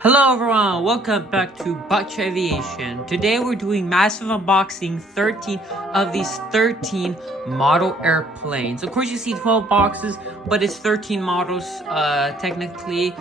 Hello everyone, welcome back to WestJet Aviation. Today we're doing massive unboxing 13 of these 13 model airplanes. Of course you see 12 boxes, but it's 13 models technically.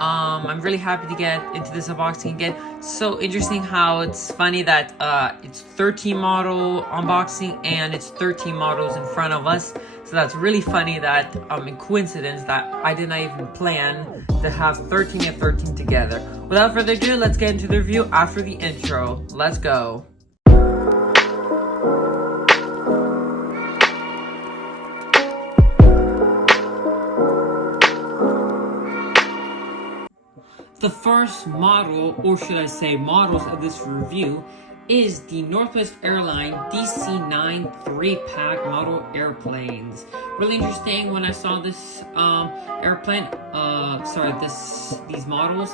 I'm really happy to get into this unboxing again. So interesting how it's funny that it's 13 model unboxing and it's 13 models in front of us. So that's really funny that in coincidence that I did not even plan to have 13 and 13 together. Without further ado, let's get into the review after the intro. Let's go. The first model, or should I say models of this review, is the Northwest Airlines DC9 3-pack model airplanes. Really interesting when I saw this airplane, these models.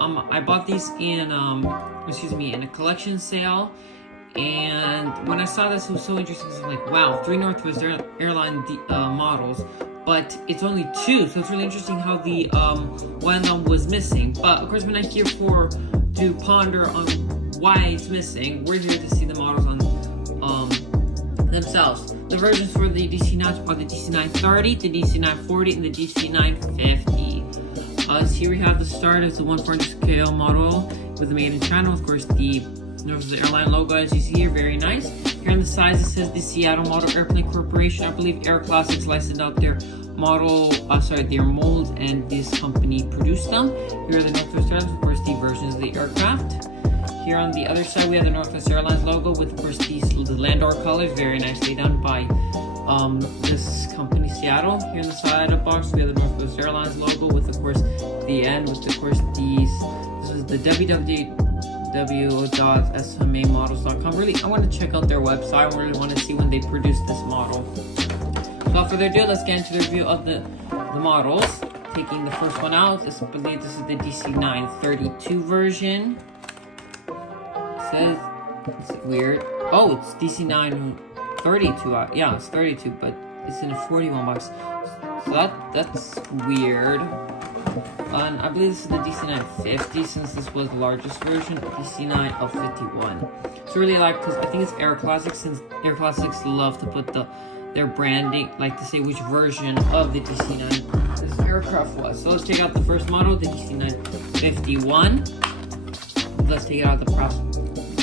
I bought these in, in a collection sale. And when I saw this, it was so interesting. I was like, wow, 3 Northwest Airlines models. But it's only 2, so it's really interesting how the one of them was missing. But of course, we're not here to ponder on why it's missing. We're here to see the models on themselves. The versions for the DC9 are the DC930, the DC940, and the DC950. So here we have the start of the 1/4 scale model with the made in China. Of course, the Northwest Airlines logo, as you see here, very nice. Here on the sides, it says the Seattle Model Airplane Corporation. I believe Air Classics licensed out their model, their mold, and this company produced them. Here are the Northwest Airlines, of course, the versions of the aircraft. Here on the other side, we have the Northwest Airlines logo with, of course, the Landor colors, very nicely done by this company, Seattle. Here on the side of the box, we have the Northwest Airlines logo with, of course, the end with, of course, this is the www.smamodels.com. Really, I want to check out their website. I really want to see when they produce this model. Without further ado, let's get into the review of the models. Taking the first one out, I believe this is the DC932 version. It says, it's weird. Oh, it's DC932. Yeah, it's 32, but it's in a 41 box. So that's weird. And I believe this is the DC950, since this was the largest version. DC951. So really like, because I think it's Air Classics, since Air Classics love to put their branding, like to say which version of the DC9 this aircraft was. So let's take out the first model, the DC951. Let's take it out the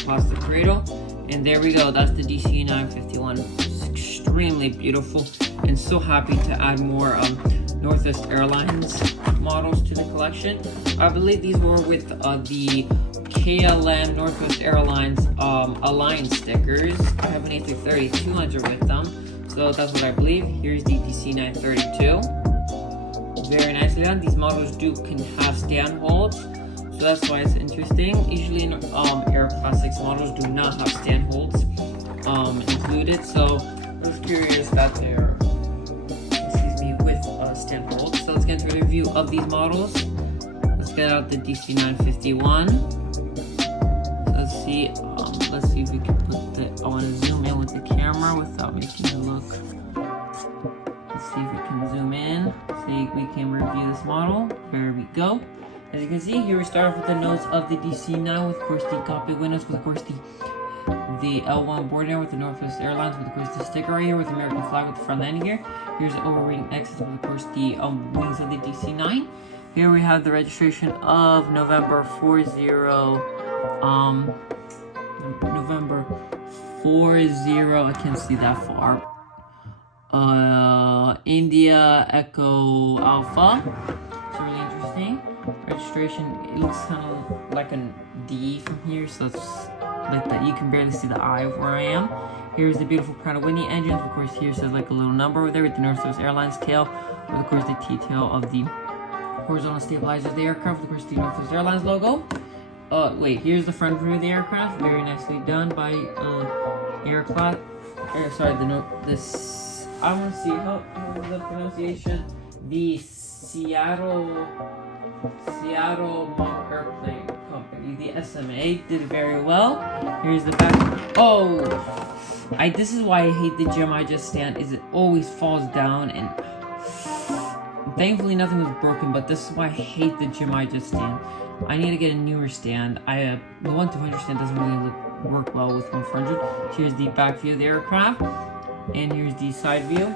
plastic cradle, and there we go. That's the DC951. It's extremely beautiful, and so happy to add more Northwest Airlines models to the collection. I believe these were with the KLM Northwest Airlines Alliance stickers. I have an A330-200 with them. So that's what I believe. Here's the DC932. Very nicely done. These models can have stand holds, so that's why it's interesting. Usually Air Classics models do not have stand holds included, so I was curious that they're with stand holds. So let's get into a review of these models. Let's get out the DC951. Let's see if we can put I want to zoom in with the camera without making it look. Let's see if we can zoom in so we can review this model. There we go. As you can see, here we start off with the nose of the DC9 with, of course, the cockpit windows with, of course, the L1 board area with the Northwest Airlines with, of course, the sticker right here with the American flag with the front landing gear. Here's the overrating exits with, of course, the wings of the DC9. Here we have the registration of November 40, I can't see that far. India Echo Alpha. It's really interesting. Registration, it looks kind of like a D from here, so it's like that. You can barely see the eye of where I am. Here's the beautiful Pratt & Whitney engines. Of course, here says like a little number over there with the Northwest Airlines tail, with, of course, the T-tail of the horizontal stabilizers of the aircraft, of course, the Northwest Airlines logo. Here's the front view of the aircraft, very nicely done by I want to see how the pronunciation. The Seattle Model Airplane Company, the SMA, did very well. Here's the back. Oh, this is why I hate the gym I just stand. Is it always falls down and Thankfully nothing was broken, but this is why I hate the Jemija stand. I need to get a newer stand. The 1-200 stand doesn't really work well with 1-400. Here's the back view of the aircraft, and here's the side view.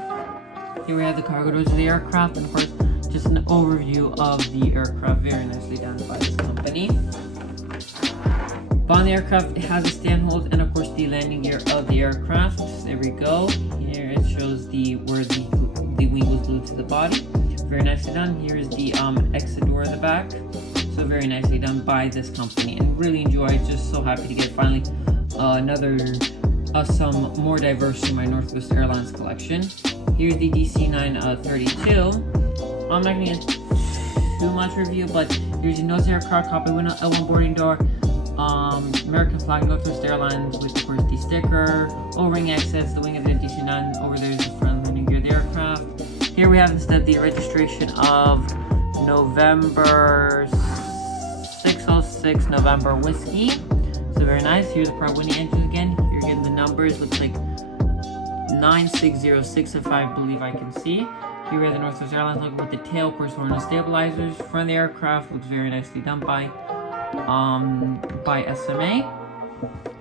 Here we have the cargo doors of the aircraft, and of course just an overview of the aircraft, very nicely done by this company. On the aircraft, it has a stand hold and of course the landing gear of the aircraft. There we go. Here it shows where the wing was glued to the body. Very nicely done. Here's the exit door in the back. So very nicely done by this company, and really enjoyed. Just so happy to get finally some more diversity in my Northwest Airlines collection. Here's the DC9 32. I'm not gonna get too much review, but here's your nose aircraft copy window, L1 boarding door. American flag, Northwest Airlines with of course the sticker, O-ring exits, the wing of the DC9, over there is the front landing gear of the aircraft. Here we have instead the registration of November 606 November Whiskey. So very nice. Here's the prop winning engines again. You're getting the numbers, looks like 9606 if I believe I can see. Here we have the Northwest Airlines logo with the tail, of course, one of the stabilizers. Front of the aircraft looks very nicely done by SMA.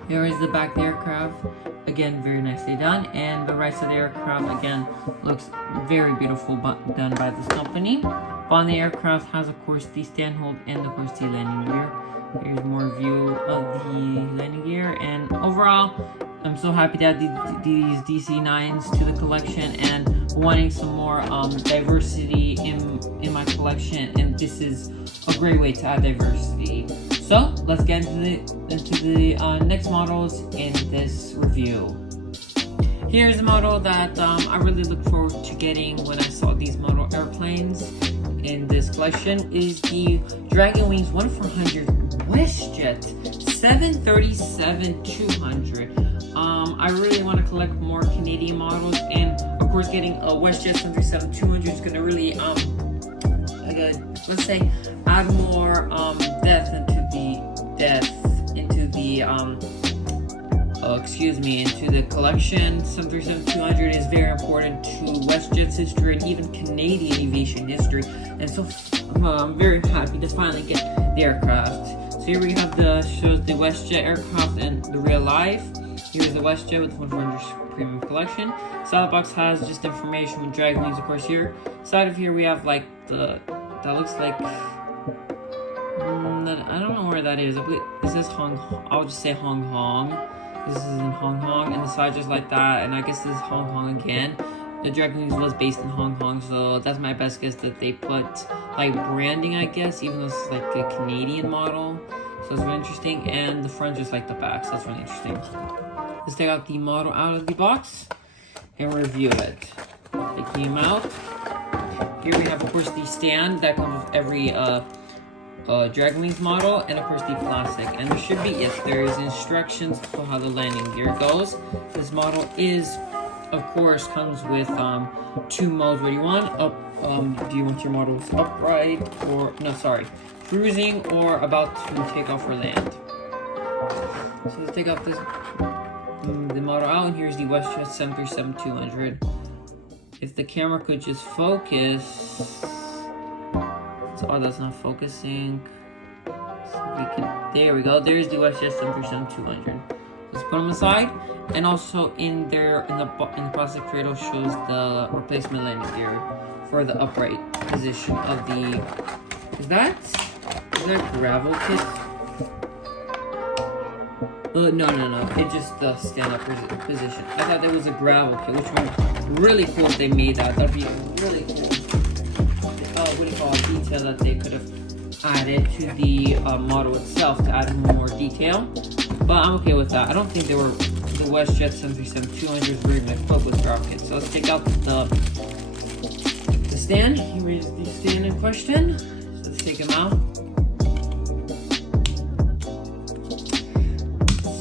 Here is the back of the aircraft, again very nicely done, and the right side of the aircraft again looks very beautiful done by this company. On the aircraft has of course the stand hold and of course the landing gear. Here's more view of the landing gear, and overall I'm so happy to add these DC9s to the collection and wanting some more diversity in my collection, and this is a great way to add diversity. So let's get into the next models in this review. Here's a model that I really look forward to getting when I saw these model airplanes in this collection. Is the Dragon Wings 1-400 WestJet 737-200. I really want to collect more Canadian models, and of course getting a WestJet 737-200 is going to really let's say add more depth into the collection. 737-200 is very important to WestJet's history and even Canadian aviation history, and so I'm very happy to finally get the aircraft. So here we have shows the WestJet aircraft and the real life. Here's the WestJet with 1-400 premium collection. Side of the box has just information with Dragon Wings, of course. Here, side of here we have like that looks like I don't know where that is. I believe this is Hong. I'll just say Hong Kong. This is in Hong Kong, and the side just like that. And I guess this is Hong Kong again. The Dragon Wings was based in Hong Kong, so that's my best guess that they put like branding, I guess, even though it's like a Canadian model. So it's really interesting, and the front just like the back, so that's really interesting. Let's take out the model out of the box and review it. It came out. Here we have, of course, the stand that comes with every Dragon Wings model, and of course the plastic. And there should be, yes, there is instructions for how the landing gear goes. This model is, of course, comes with 2 modes. What do you want? Do you want your models upright or cruising or about to take off or land? So let's take off the model out, and here's the WestJet 737-200. If the camera could just focus. Oh, that's not focusing. So there we go. There's the WestJet 737-200. Let's put them aside. And also in the plastic cradle shows the replacement landing gear for the upright position of the. Is that gravel kit? No. It's just the stand-up position. I thought there was a gravel kit, which would be really cool if they made that. That'd be really cool. Detail that they could have added to the model itself to add more detail, but I'm okay with that. I don't think the WestJet 737-200 were even equipped with gravel kits. So let's take out the stand. Here is the stand in question. So let's take him out.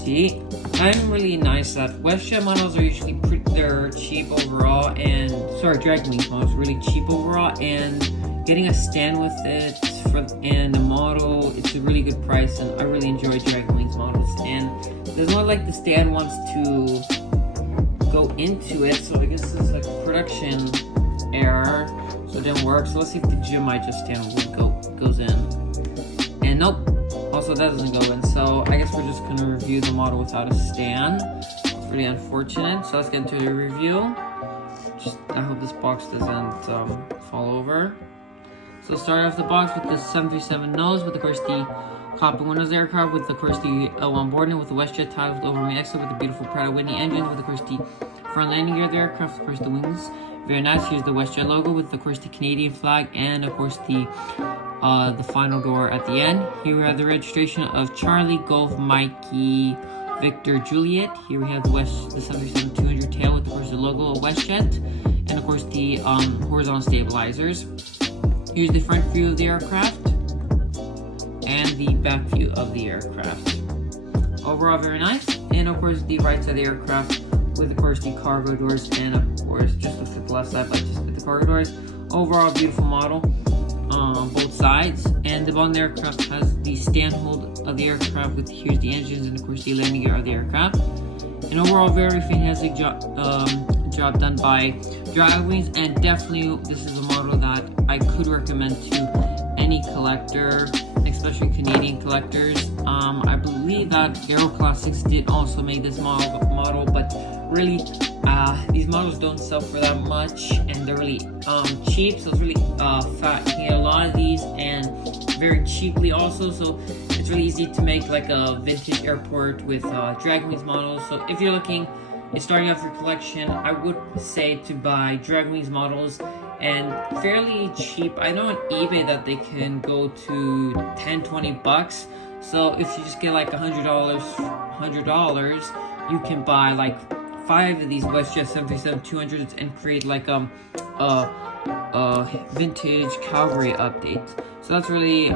See, I'm really nice that WestJet models are usually they're cheap overall, and Dragon Wings models are really cheap overall, and getting a stand with it and the model, it's a really good price, and I really enjoy Dragon Wings models. And there's more like the stand wants to go into it, so I guess it's like a production error. so it didn't work. So let's see if the just stand goes in. And nope, also that doesn't go in. So I guess we're just gonna review the model without a stand. It's really unfortunate. So let's get into the review. I hope this box doesn't fall over. So start off the box with the 737 nose, with of course the copy windows aircraft, with of course the L1 boarding, with the WestJet title, with the overwing exit, with the beautiful Pratt & Whitney engines, with of course the front landing gear of the aircraft, of course the wings. Very nice. Here's the WestJet logo, with of course the Canadian flag, and of course the final door at the end. Here we have the registration of Charlie Golf Mikey Victor Juliet. Here we have the 737-200 tail, with of course the logo of WestJet, and of course the horizontal stabilizers. Here's the front view of the aircraft and the back view of the aircraft. Overall, very nice. And of course, the right side of the aircraft with of course the cargo doors, and of course just look at the left side, but just with the cargo doors. Overall, beautiful model on both sides. And the bottom of the aircraft has the stand hold of the aircraft with here's the engines and of course the landing gear of the aircraft. And overall, very fantastic job done by Drag Wings, and definitely this is a model that I could recommend to any collector, especially Canadian collectors. I believe that Aero Classics did also make this model, but really these models don't sell for that much, and they're really cheap. So it's really fat. You can get a lot of these and very cheaply also. So it's really easy to make like a vintage airport with Drag Wings models. So if you're starting off your collection, I would say to buy Drag Wings models, and fairly cheap. I know on eBay that they can go to $10-20. So if you just get like $100, you can buy like 5 of these WestJet 737-200s and create like a vintage Calgary update. So that's really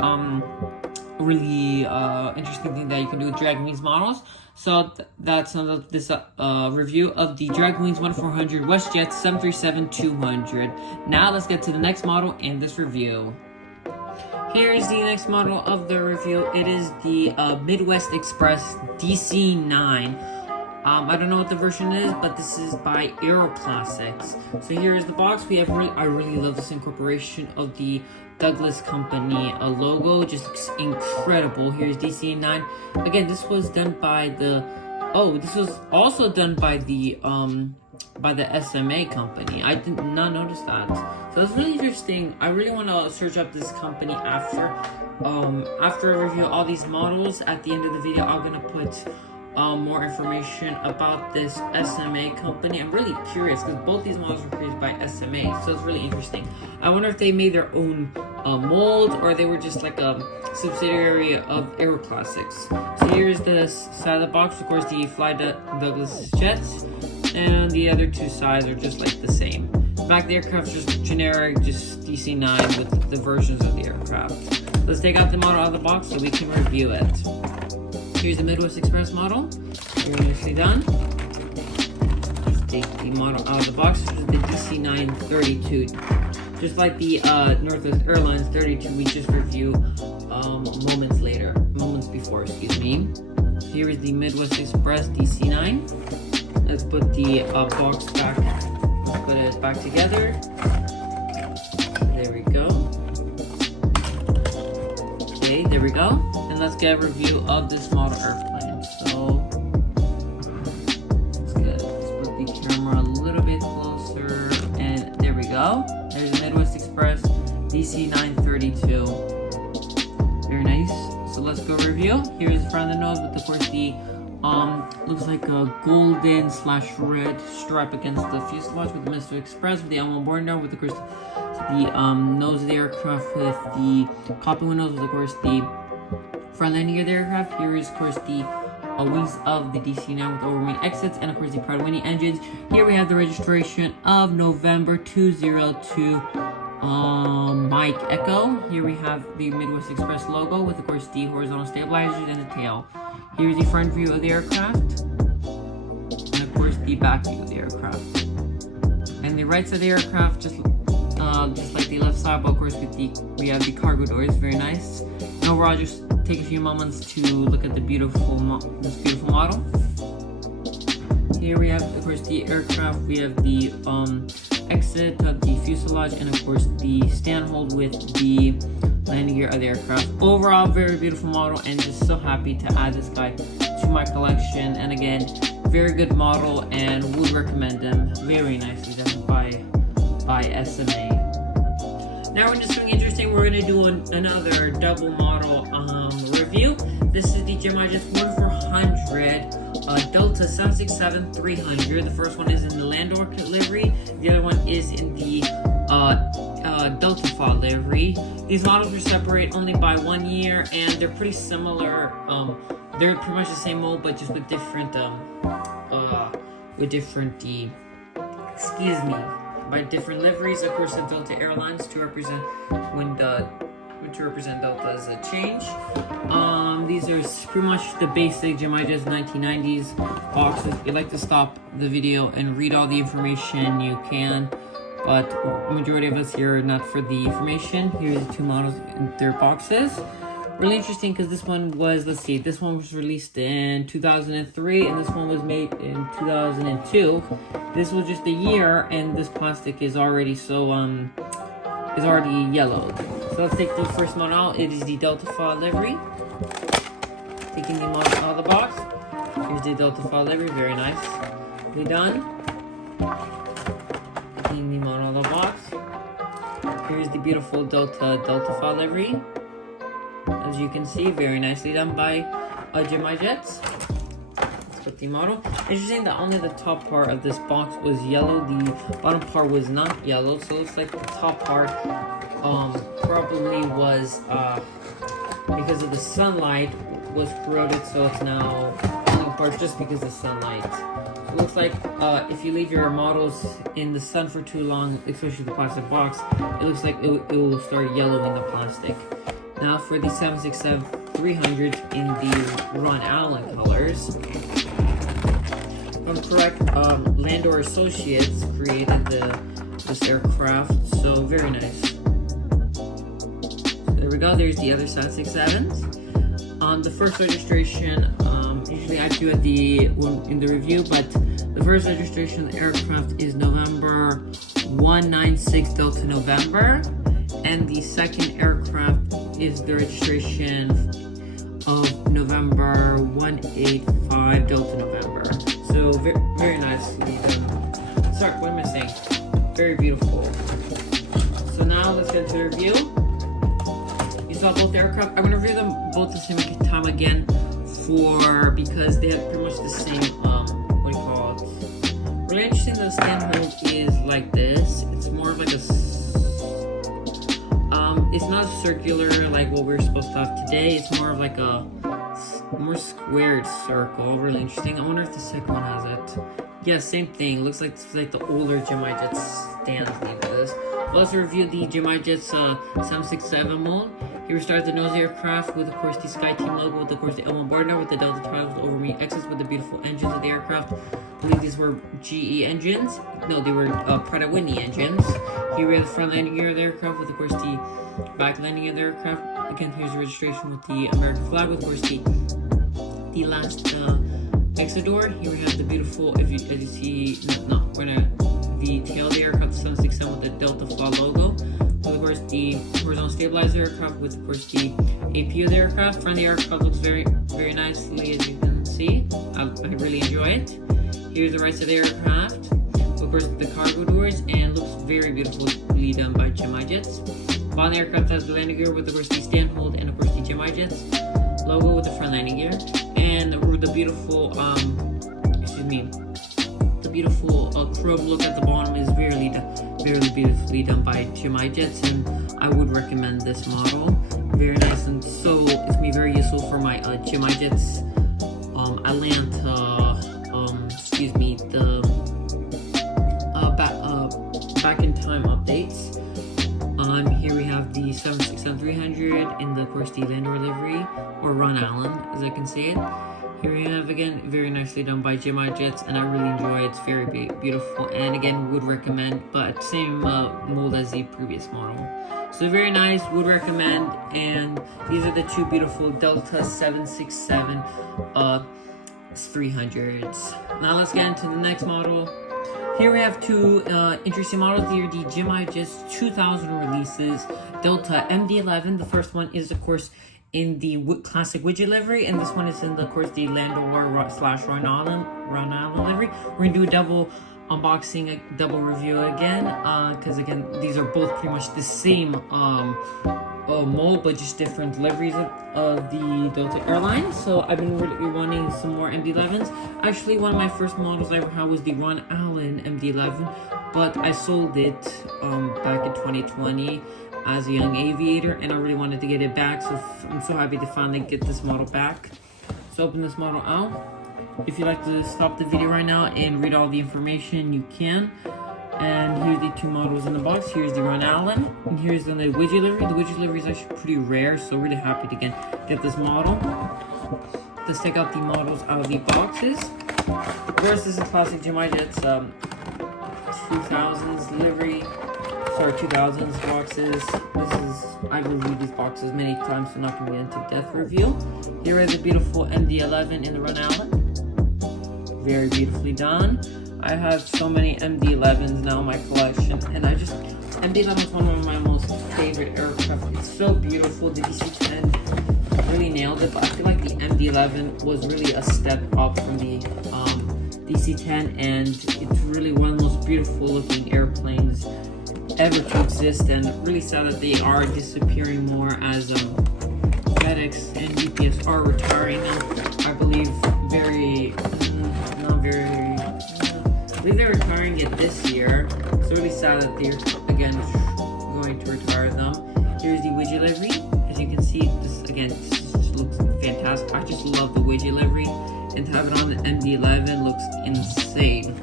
interesting thing that you can do with Drag Wings models. So that's this review of the Drag Wings 1400 WestJet 737-200. Now let's get to the next model in this review. Here is the next model of the review. It is the Midwest Express DC9. I don't know what the version is, but this is by Aero Classics. So here is the box. I really love this incorporation of the Douglas Company logo. Just looks incredible. Here's DC9. Again, this was done by this was also done by the SMA company. I did not notice that. So it's really interesting. I really want to search up this company after I review all these models. At the end of the video, I'm gonna put more information about this SMA company. I'm really curious because both these models were created by SMA, so it's really interesting. I wonder if they made their own mold, or they were just like a subsidiary of Aero Classics. So here's the side of the box. Of course, the Fly Douglas jets, and the other two sides are just like the same. The back of the aircraft is just generic, just DC9 with the versions of the aircraft. Let's take out the model out of the box so we can review it. Here's the Midwest Express model. Very nicely done. Let's take the model out of the box. This is the DC9 32. Just like the Northwest Airlines 32 we just reviewed moments before, excuse me. Here is the Midwest Express DC9. Let's put the box back. Let's put it back together. There we go. Okay, there we go. And let's get a review of this model airplane. So let's put the camera a little bit closer, and there we go. There's the Midwest Express DC932. Very nice. So let's go review. Here's the front of the nose with of course the looks like a golden / red stripe against the fuselage with the Midwest Express, with the L1 boarding door, with of course the nose of the aircraft, with the copy windows, with of course the front landing of the aircraft. Here is of course the wings of the DC9 with overwing exits, and of course the Pratt & Whitney engines. Here we have the registration of November 202 Mike Echo. Here we have the Midwest Express logo with of course the horizontal stabilizers and the tail. Here's the front view of the aircraft, and of course the back view of the aircraft. And the right side of the aircraft, just like the left side, but of course we have the cargo doors. Very nice. And overall, just take a few moments to look at the this beautiful model. Here we have of course the aircraft. We have the exit of the fuselage, and of course the stand hold with the landing gear of the aircraft. Overall, very beautiful model, and just so happy to add this guy to my collection. And again, very good model, and would recommend them. Very nicely done by SMA. Now we're just something interesting. We're gonna do another double model review. This is the GMI-Jets 1400 Delta 767-300. The first one is in the Landor livery. The other one is in the Delta Fall livery. These models were separated only by 1 year, and they're pretty similar. They're pretty much the same mold, but just with different by different liveries. Of course, the Delta Airlines to represent Delta's change. These are pretty much the basic GMI-Jets 1990s box. If you'd like to stop the video and read all the information, you can. But the majority of us here are not for the information. Here's the two models in their boxes. Really interesting because this one was, this one was released in 2003 and this one was made in 2002. This was just a year, and this plastic is already yellowed. So let's take the first model out. It is the Delta Fall livery. Taking the model out of the box. Here's the Delta Fall livery, very nicely done. Taking the model out of the box. Here's the beautiful Delta Fall livery. As you can see, very nicely done by GMI-Jets. Let's put the model. Interesting that only the top part of this box was yellow. The bottom part was not yellow, so it looks like the top part probably was because of the sunlight was corroded, so it's now falling apart just because of sunlight. So it looks like if you leave your models in the sun for too long, especially the plastic box, it looks like it will start yellowing the plastic. Now for the 767-300 in the Ron Allen colors. If I'm correct, Landor Associates created this aircraft, so very nice. So there we go, there's the other 767s. The first registration, usually I do at the one in the review, but the first registration of the aircraft is November 196 Delta November, and the second aircraft is the registration of November 185 Delta November. So very nicely done. Sorry, what am I saying? Very beautiful. So now let's get into the review. You saw both aircraft. I'm gonna review them both at the same time again because they have pretty much the same what do you call it? Really interesting that the stand hold is like this. It's more of like it's not circular like what we're supposed to have today. It's more of like a more squared circle. Really interesting. I wonder if the second one has it. Yeah, same thing. Looks like it's like the older GMI-Jets stands like this. We'll also review the GMI-Jets 767 mold. Here we start the nose aircraft with, of course, the Sky Team logo, with, of course, the Elmo Bardner with the Delta titles over me X's with the beautiful engines of the aircraft. I believe these were GE engines. No, they were Pratt & Whitney engines. Here we have the front landing gear of the aircraft with, of course, the back landing gear of the aircraft. Again, here's the registration with the American flag, with, of course, the last exit door. Here we have the beautiful, as you see, the tail of the aircraft, the 767 with the Delta Fall logo. With, of course, the horizontal stabilizer aircraft with, of course, the APU of the aircraft. Front of the aircraft looks very, very nicely, as you can see. I really enjoy it. Here's the right side of the aircraft. Of course, the cargo doors, and looks very beautifully done by GMI-Jets. Bottom of the aircraft has the landing gear with, of course, the stand hold and, of course, the GMI-Jets logo with the front landing gear. And the beautiful, the beautiful chrome look at the bottom is very beautifully done by GMI-Jets, and I would recommend this model. Very nice, and so it's gonna be very useful for my GMI-Jets Atlanta, the back in time updates. Here we have the 767-300 in the, of course, the Landor livery, or Ron Allen, as I can say it. Here we have, again, very nicely done by GMI-Jets, and I really enjoy it. It's very beautiful, and again, would recommend, but same mold as the previous model. So very nice, would recommend, and these are the two beautiful Delta 767 300s. Now let's get into the next model. Here we have two interesting models. These are the WestJet 2000 releases. Delta MD-11. The first one is, of course, in the classic widget livery, and this one is in the, of course, the Landor/Ron livery. We're gonna do a double unboxing, a double review again, because again, these are both pretty much the same mold, but just different liveries of the Delta Airlines. So I've been really wanting some more MD-11s. Actually, one of my first models I ever had was the Ron Allen MD-11, but I sold it back in 2020 as a young aviator, and I really wanted to get it back, so I'm so happy to finally get this model back. So open this model out. If you'd like to stop the video right now and read all the information, you can. And here's the two models in the box. Here's the Ron Allen, and here's the widget livery. The widget livery is actually pretty rare, so really happy to get this model. Let's take out the models out of the boxes. First, this is classic WestJet's 2000s livery. Sorry, 2000s boxes. I've reviewed these boxes many times, so I'm not going to get into depth review. Here is a beautiful MD-11 in the Ron Allen. Very beautifully done. I have so many MD-11s now in my collection, and MD-11 is one of my most favorite aircraft. It's so beautiful. The DC10 really nailed it, but I feel like the MD-11 was really a step up from the DC10, and it's really one of the most beautiful looking airplanes ever to exist, and really sad that they are disappearing more as FedEx and UPS are retiring them. I believe they're retiring it this year. It's really sad that they're again going to retire them. Here's the widget livery. As you can see, this just looks fantastic. I just love the widget livery, and to have it on the MD-11 looks insane.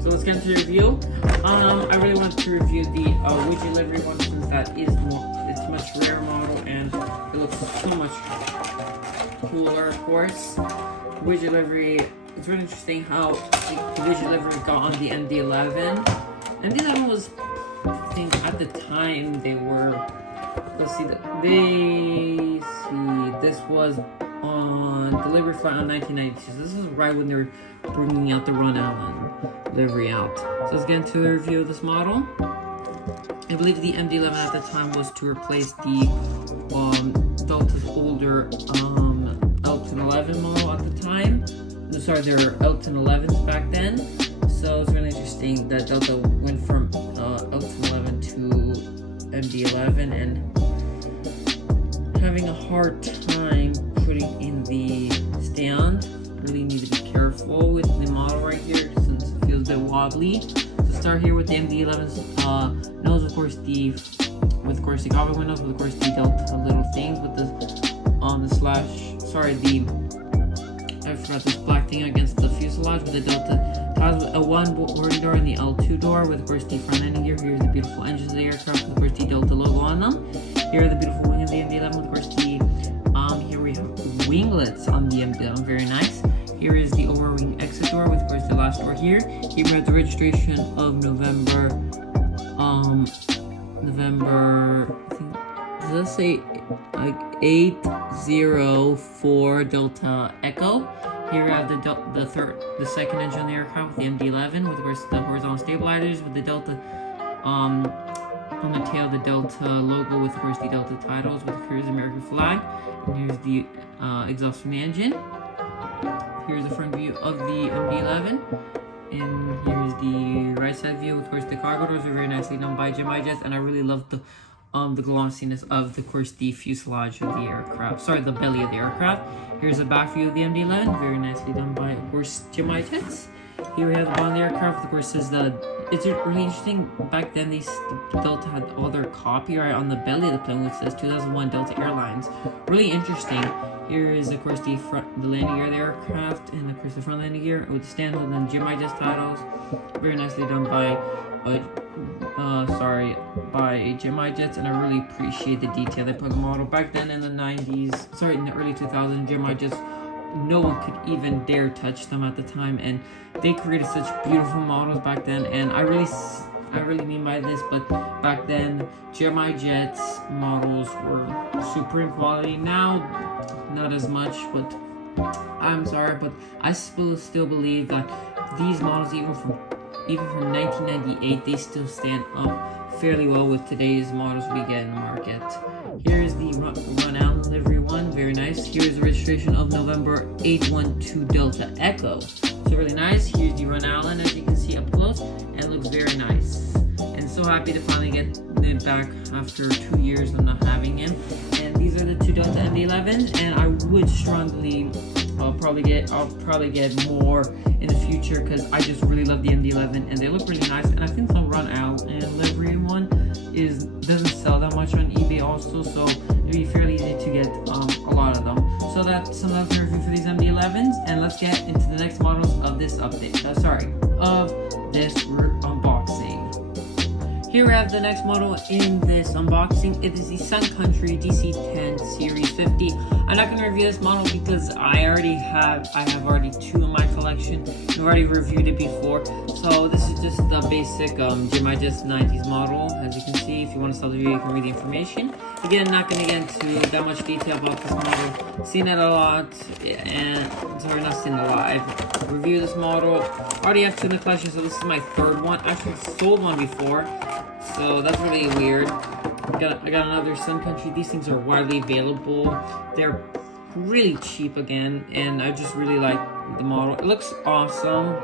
So let's get into the review. I really want to review the widget livery one, since that is it's a much rarer model and it looks so much cooler, of course. Widget livery, it's really interesting how the widget livery got on the MD-11. MD-11 was, I think at the time they were, this was on delivery flight on 1992. So this was right when they were bringing out the Ron Allen livery out. So let's get into a review of this model. I believe the MD-11 at the time was to replace the Delta's older Elton 11 model at the time. No, sorry, there were Elton 11s back then. So it's really interesting that Delta went from Elton 11 to MD-11 and having a hard time putting in the stand. Really need to be careful with the model right here, since it feels a bit wobbly. So start here with the MD-11's nose, of course, the cockpit windows, with of course the Delta little things with I forgot this black thing against the fuselage, with the Delta has a one boarding door and the L2 door, with of course the front landing gear. Here's the beautiful engines of the aircraft, with of course the Delta logo on them. Here are the beautiful wing of the MD-11, with of course the here we have winglets on the MD-11, very nice. Here is the overwing exit door, with of course the last door here. Here we have the registration of November, I think, does that say like 804 Delta Echo? Here we have the second engine on the aircraft with the MD-11, with of course the horizontal stabilizers, with the Delta on the tail, the Delta logo, with of course the Delta titles, with here's the American flag, and here's the exhaust from the engine. Here's the front view of the MD-11, and here's the right side view. Of course, the cargo doors are very nicely done by WestJet, and I really love the glossiness of the fuselage of the aircraft. Sorry, the belly of the aircraft. Here's the back view of the MD-11, very nicely done by, of course, WestJet. Here we have the bottom of the aircraft. Of course, it's really interesting. Back then, the Delta had all their copyright on the belly of the plane, which says 2001 Delta Airlines. Really interesting. Here is, of course, the landing gear of the aircraft, and of course the front landing gear with the standard and WestJet titles. Very nicely done by WestJet, and I really appreciate the detail they put in the model. Back then in the 90s, sorry, in the early 2000s, WestJet, no one could even dare touch them at the time, and they created such beautiful models back then. And I really mean by this, but back then WestJet's models were super in quality. Now, not as much, but I'm sorry, but I still believe that these models, even from even from 1998, they still stand up fairly well with today's models we get in the market. Here's the run out livery one, very nice. Here's the registration of November 812 Delta Echo. So really nice. Here's the Rhode Island, as you can see up close, and it looks very nice. And so happy to finally get it back after 2 years of not having him. And these are the two Delta MD-11s, and I would strongly, I'll probably get more in the future because I just really love the MD-11 and they look really nice. And I think the Run Out and livery one doesn't sell that much on eBay also, so it'd be fairly easy to get a lot of them. So that's some of the review for these MD-11s, and let's get into the next models of this update. Of this unboxing. Here we have the next model in this unboxing. It is the Country DC10 Series 50. I'm not going to review this model because I have already two in my collection. I've already reviewed it before. So this is just the basic JetJet 90s model. As you can see, if you want to stop the video, you can read the information. Again, not going to get into that much detail about this model. Seen it a lot, and sorry, not seen it a lot. I've reviewed this model. Already have two in the collection, so this is my third one. I actually sold one before, so that's really weird. I got another Country. These things are widely available. They're really cheap again, and I just really like the model. It looks awesome.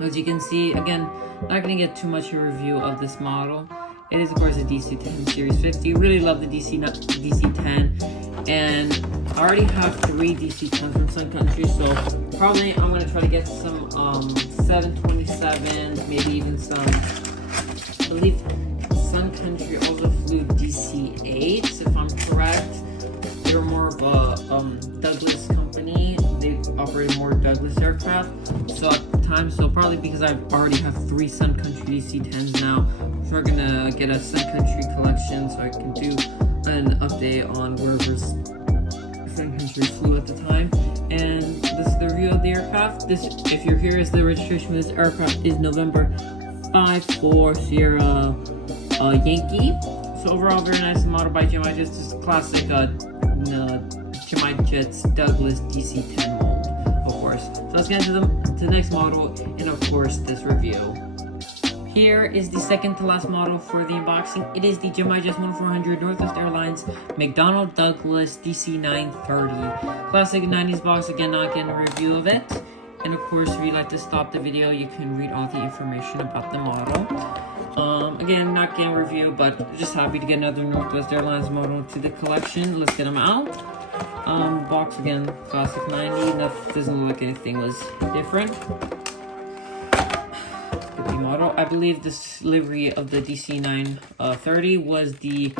As you can see, again, not gonna get too much of a review of this model. It is, of course, a DC10 Series 50. Really love the DC10, and I already have 3 DC10s from Country, so probably I'm gonna try to get some 727s, maybe even some. I believe Country also flew DC8s, if I'm correct. They're more of a Douglas company. They operate more Douglas aircraft. So at the time, so probably because I already have 3 Country DC10s now, so we're gonna get a Country collection so I can do an update on wherever's Country flew at the time. And this is the review of the aircraft. This, if you're here, is the registration for this aircraft is November 540 Yankee. So overall, very nice model by JetJet. Just classic JetJet's Douglas DC10 mold, of course. So let's get into the next model, and of course this review. Here is the second to last model for the unboxing. It is the JetJet 1400 Northwest Airlines McDonnell Douglas DC9 30. Classic 90s box, again, not getting a review of it. And of course, if you'd like to stop the video, you can read all the information about the model. Again, not getting a review, but just happy to get another Northwest Airlines model to the collection. Let's get them out. Box again, classic 90. Doesn't look like anything was different. The model. I believe this livery of the DC9 30 was the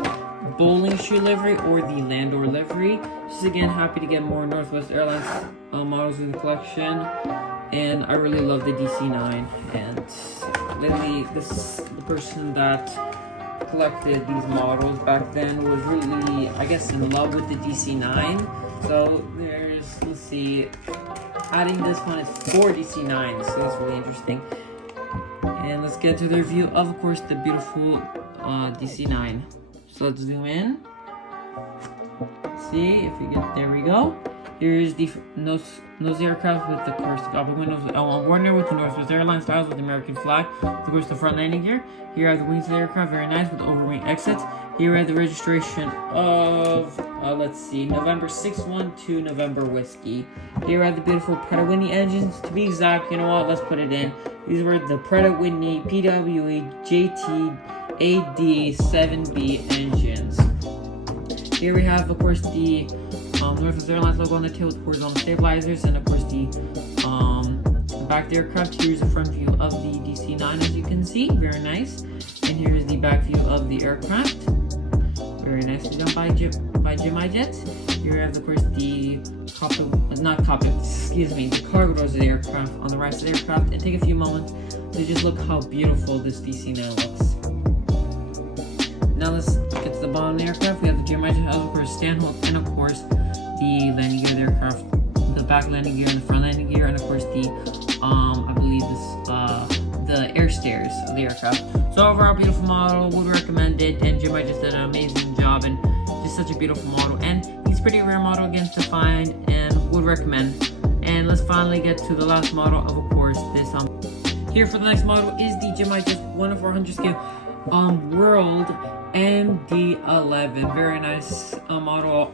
bowling shoe livery or the Landor livery. Just again, happy to get more Northwest Airlines models in the collection, and I really love the DC9. And literally, the person that collected these models back then was really, I guess, in love with the DC9. So there's, let's see, adding this one is 4 DC9s, so that's really interesting. And let's get to the review of course, the beautiful DC9. So let's zoom in. See if we get, there we go. Here's the nose aircraft with the corresponding windows on Warner with the Northwest Airlines styles with the American flag. Of course, the front landing gear. Here are the wings of the aircraft, very nice with overwing exits. Here are the registration of, let's see, November 612 November Whiskey. Here are the beautiful Pratt & Whitney engines. To be exact, you know what, let's put it in. These were the Pratt & Whitney PWE JT AD7B engines. Here we have, of course, the Northwest Airlines logo on the tail with horizontal stabilizers, and of course the back of the aircraft. Here's a front view of the DC9, as you can see, very nice. And here's the back view of the aircraft, very nicely done by JetJet. Here we have, of course, the the cargo doors of the aircraft on the right side of the aircraft. And take a few moments to just look how beautiful this DC9 looks. Now let's get to the bottom of the aircraft. We have the JetJet, of course, stand-hold, and of course the landing gear of the aircraft, the back landing gear and the front landing gear, and of course the I believe this the air stairs of the aircraft. So overall, beautiful model, would recommend it, and JetJet just did an amazing job, and just such a beautiful model, and he's pretty rare model again to find, and would recommend. And let's finally get to the last model of course this Here for the next model is the WestJet 1 of 400 scale World MD11. Very nice model.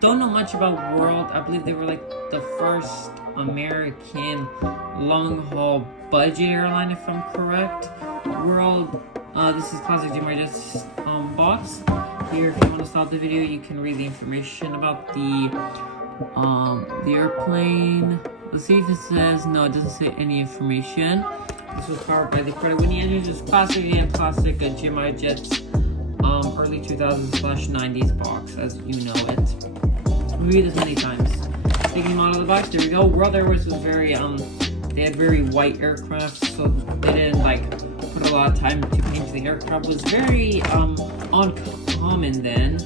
Don't know much about World. I believe they were like the first American long-haul budget airline, if I'm correct. World, this is classic WestJet's box. Here, if you want to stop the video, you can read the information about the airplane. Let's see if it says, no, it doesn't say any information. This was powered by the Pratt & Whitney engine, just classic and classic WestJet's early 2000s/90s box, as you know it. We read this many times. Taking them out of the box, there we go. World Airways was very, they had very white aircraft, so they didn't like put a lot of time to paint the aircraft. It was very uncommon then.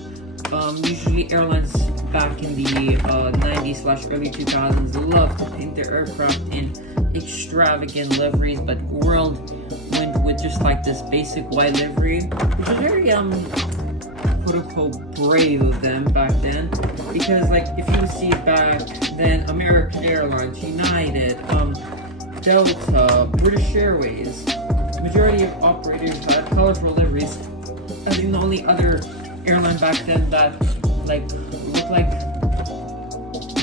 Usually airlines back in the 90s/early 2000s loved to paint their aircraft in extravagant liveries, but World went with just like this basic white livery, which was very quote-unquote brave of them back then, because like if you see back then, American Airlines, United, Delta, British Airways, majority of operators had colorful liveries. I think the only other airline back then that like looked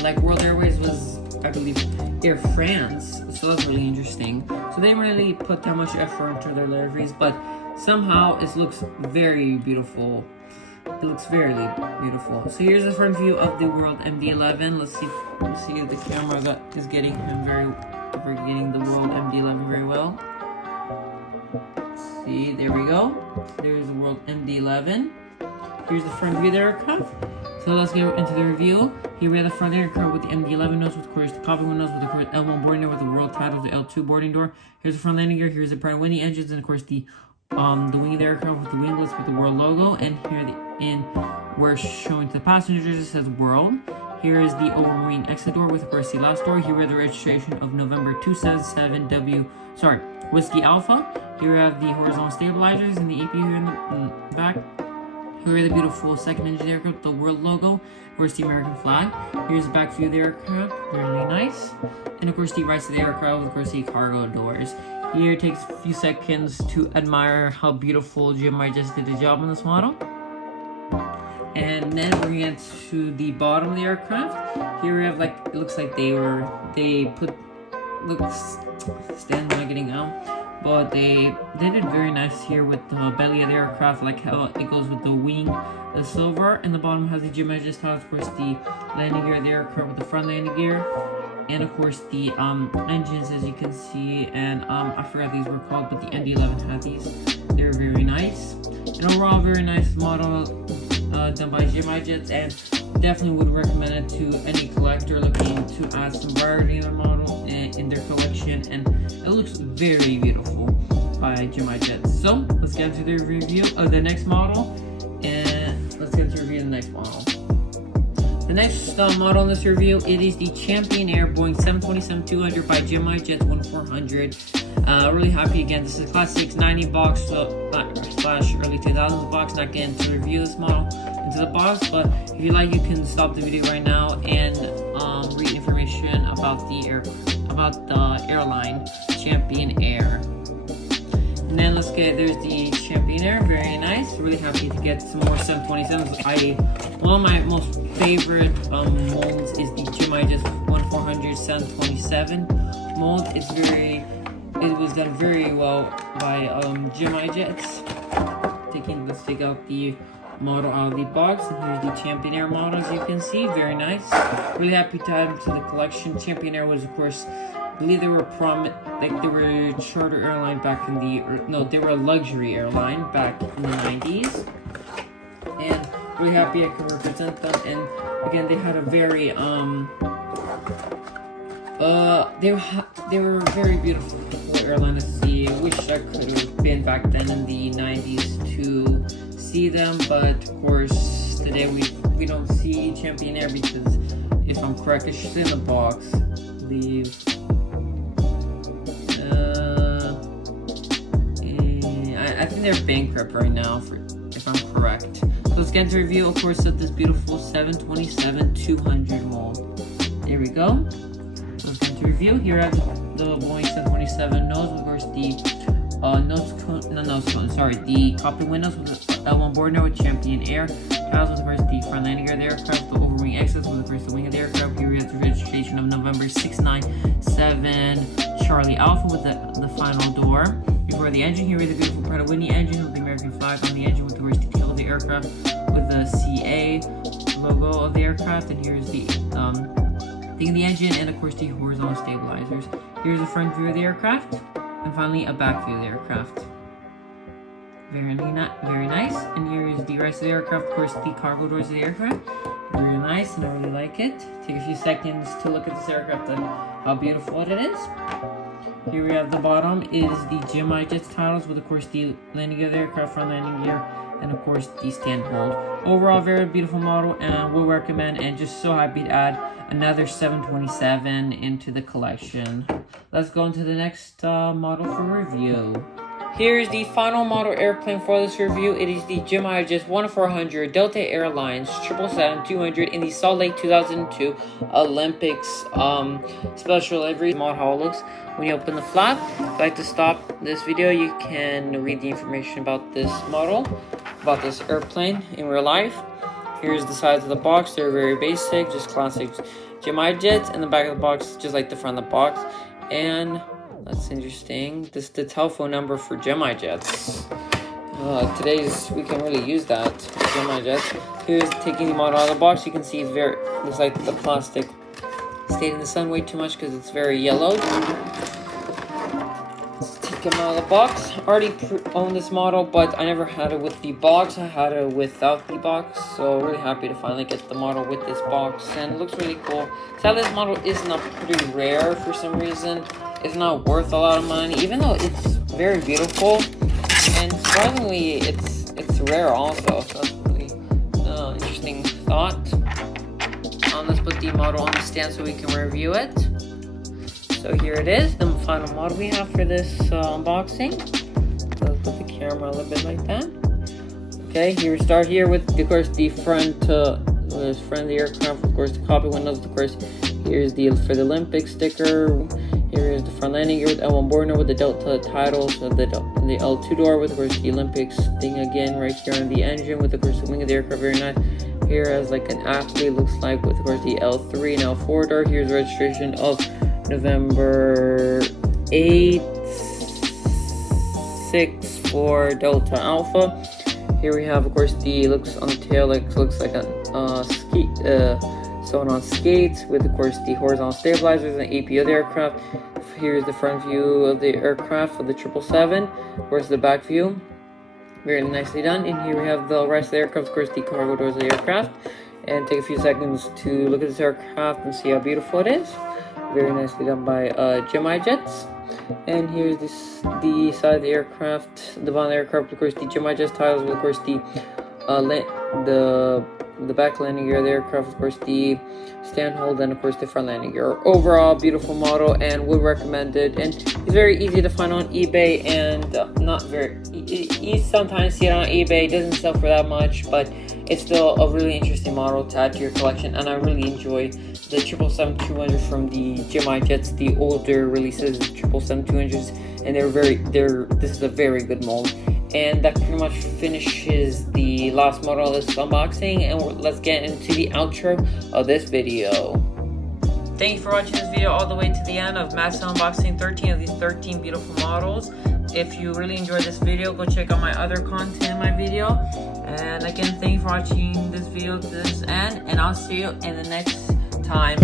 like World Airways was, I believe, Air France. So that's really interesting. So they didn't really put that much effort into their liveries, but somehow it looks very beautiful. It looks very beautiful. So here's the front view of the World MD11. Let's see if the camera is getting him getting the World MD11 very well. See, there we go. There's the World MD11. Here's the front view of the aircraft. So let's get into the review. Here we have the front aircraft with the MD11 nose, with of course the cockpit windows, with the course L1 boarding door, with the World title, the L2 boarding door. Here's the front landing gear. Here's the Pratt & Whitney engines, and of course the wing of the aircraft with the winglets with the World logo. And here we're showing to the passengers, it says World. Here is the overmarine exit door with of course the last door. Here we have the registration of November 277 Whiskey Alpha. Here we have the horizontal stabilizers and the APU here in the back. Here are the beautiful second engine aircraft, the World logo. Where's the American flag? Here's the back view of the aircraft, really nice. And of course the right side of the aircraft with of course the cargo doors. Here it takes a few seconds to admire how beautiful WestJet did the job on this model. And then we're gonna get to the bottom of the aircraft. Here we have like, it looks like stand not getting out. But they did it very nice here with the belly of the aircraft, like how it goes with the wing, the silver, and the bottom has the WestJet style, of course the landing gear of the aircraft with the front landing gear, and of course the engines, as you can see, and I forgot these were called, but the MD11 had these. They're very nice, and overall very nice model done by WestJet, and definitely would recommend it to any collector looking to add some variety in their model in their collection, and it looks very beautiful by WestJet. So let's get into the review of the next model, and let's get to review the next model. The next model in this review, it is the Champion Air Boeing 727-200 by WestJet 1-400. Really happy again. This is a class 690 box slash early 2000s box. Not getting to review this model into the box, but if you like, you can stop the video right now and read information about the airline Champion Air. And then there's the Champion Air, very nice. Really happy to get some more 727s. One of my most favorite molds is the WestJet 1-400 727 mold. It was done very well by WestJet. Let's take out the model out of the box, and here's the Champion Air model, as you can see, very nice. Really happy to add them to the collection. Champion Air was, of course, I believe they were they were a charter airline back in they were a luxury airline back in the 90s, and really happy I could represent them. And again, they had a very they were a very beautiful airline to see. I wish I could have been back then in the 90s to see them, but of course today we don't see Champion Air because, if I'm correct, it's just in the box, I believe. I think they're bankrupt right now, if I'm correct. So let's get into review, of course, of this beautiful 727-200 mold. There we go. Let's get into review. Here I have the Boeing 727 7027 nose, of course the the cockpit windows with the L1 board now with Champion Air. Tiles with, of course, the front landing gear of the aircraft, the overwing exits with, of course, the wing of the aircraft. Here we have the registration of November 697 Charlie Alpha with the final door. Before the engine, here we have the beautiful Pratt & Whitney engine with the American flag on the engine with, of course, the tail of the aircraft with the CA logo of the aircraft. And here's the thing of the engine and, of course, the horizontal stabilizers. Here's the front view of the aircraft. And finally, a back view of the aircraft. Very nice. And here is the rest of the aircraft. Of course, the cargo doors of the aircraft. Very nice, and I really like it. Take a few seconds to look at this aircraft and how beautiful it is. Here we have the bottom is the WestJet titles with, of course, the landing gear of the aircraft, front landing gear, and of course the stand hold. Overall, very beautiful model, and we'll recommend, and just so happy to add another 727 into the collection. Let's go into the next model for review. Here is the final model airplane for this review. It is the WestJet 1400 Delta Airlines 777-200 in the Salt Lake 2002 Olympics special livery. Model how it looks when you open the flap. If you'd like to stop this video, you can read the information about this model, about this airplane in real life. Here's the sides of the box. They're very basic, just classic WestJets. And the back of the box, just like the front of the box. And that's interesting. This is the telephone number for WestJets. We can really use that WestJets. Here's taking the model out of the box. You can see it's looks like the plastic stayed in the sun way too much because it's very yellowed. Let's take him out of the box. I already owned this model, but I never had it with the box. I had it without the box, so really happy to finally get the model with this box, and it looks really cool. Sadly, this model is not pretty rare for some reason. It's not worth a lot of money, even though it's very beautiful, and surprisingly, it's rare also. So that's really interesting thought. Let's put the model on the stand so we can review it. So here it is, the final model we have for this unboxing. So let's put the camera a little bit like that. Okay, here we start here with, of course, the front of the aircraft. Of course, the cockpit windows. Of course, here's for the Olympic sticker. Here is the front landing gear with L1 board with the Delta title, so the L2 door with, of course, the Olympics thing again right here on the engine with, of course, the wing of the aircraft. Very nice. Here as like an athlete looks like with, of course, the L3 and L4 door. Here's the registration of November 8/6 for Delta Alpha. Here we have, of course, looks on the tail looks like a ski. Someone on skates with, of course, the horizontal stabilizers and AP of the aircraft. Here's the front view of the aircraft for the 777. Of course, the back view. Very nicely done. And here we have the rest of the aircraft, of course, the cargo doors of the aircraft. And take a few seconds to look at this aircraft and see how beautiful it is. Very nicely done by WestJets. And here's the side of the aircraft, the bottom of the aircraft, of course, the WestJets titles, with, of course, the back landing gear of the aircraft, of course, the stand hold, and of course the front landing gear. Overall, beautiful model, and would recommend it. And it's very easy to find on eBay, and you sometimes see it on eBay. It doesn't sell for that much, but it's still a really interesting model to add to your collection. And I really enjoy the 777-200 from the WestJets, the older releases, 777-200s, and this is a very good mold. And that pretty much finishes the last model of this unboxing, and let's get into the outro of this video. Thank you for watching this video all the way to the end of massive unboxing 13 of these 13 beautiful models. If you really enjoyed this video, go check out my other content in my video. And again, thank you for watching this video to this end, and I'll see you in the next time.